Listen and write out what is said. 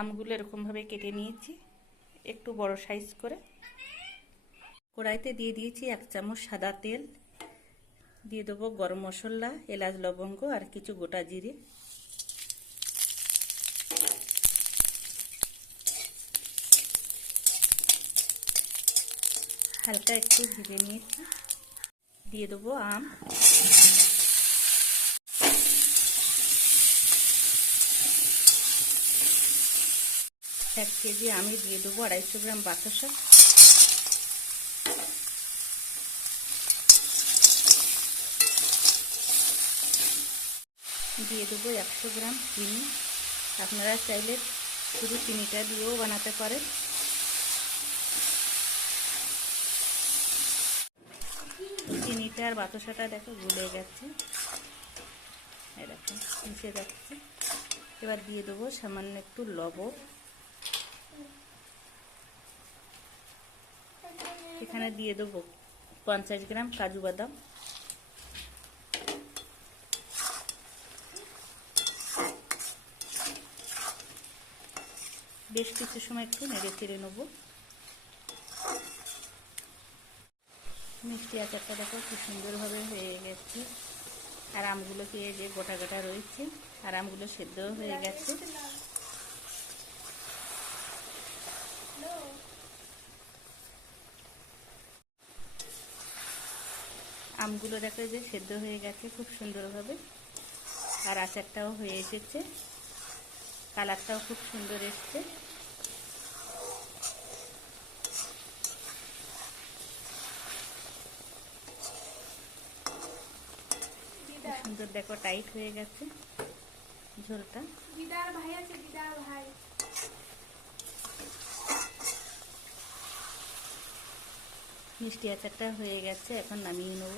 আমগুলো এরকমভাবে কেটে নিয়েছি, একটু বড় সাইজ করে। কড়াইতে দিয়ে দিয়েছি এক চামচ সাদা তেল, দিয়ে দেবো গরম মশলা, এলাচ, লবঙ্গ আর কিছু গোটা জিরে। হালকা একটু ভেজে নিয়েছি। দিয়ে দেবো আম। এক কেজি আমি দিয়ে দেবো আড়াইশো গ্রাম বাতাসা দিয়ে দেবো একশো গ্রাম চিনি। আপনারা চাইলে শুধু চিনিটা দিয়েও বানাতে পারেন। চিনিটা আর বাতাসাটা দেখো গুলে গেছে। এরকম মিশে যাচ্ছে। এবার দিয়ে দেবো সামান্য একটু লবণ। এখানে দিয়ে দেবো পঞ্চাশ গ্রাম কাজু বাদাম। বেশ কিছু সময় একটু নেড়ে চেড়ে নেব। মিষ্টি আচারটা দেখো খুব সুন্দরভাবে হয়ে গেছে। আর আমগুলো কি যে গোটা গোটা রয়েছে, আর আমগুলো সেদ্ধও হয়ে গেছে। আমগুলো দেখো যে সেদ্ধ হয়ে গেছে খুব সুন্দরভাবে। আর আচারটাও হয়ে এসেছে। কালারটাও খুব সুন্দর এসছে। সুন্দর দেখো টাইট হয়ে গেছে ঝোলটা। ভাই আছে ভাই। মিষ্টি আচারটা হয়ে গেছে এখন নামিয়ে নেব।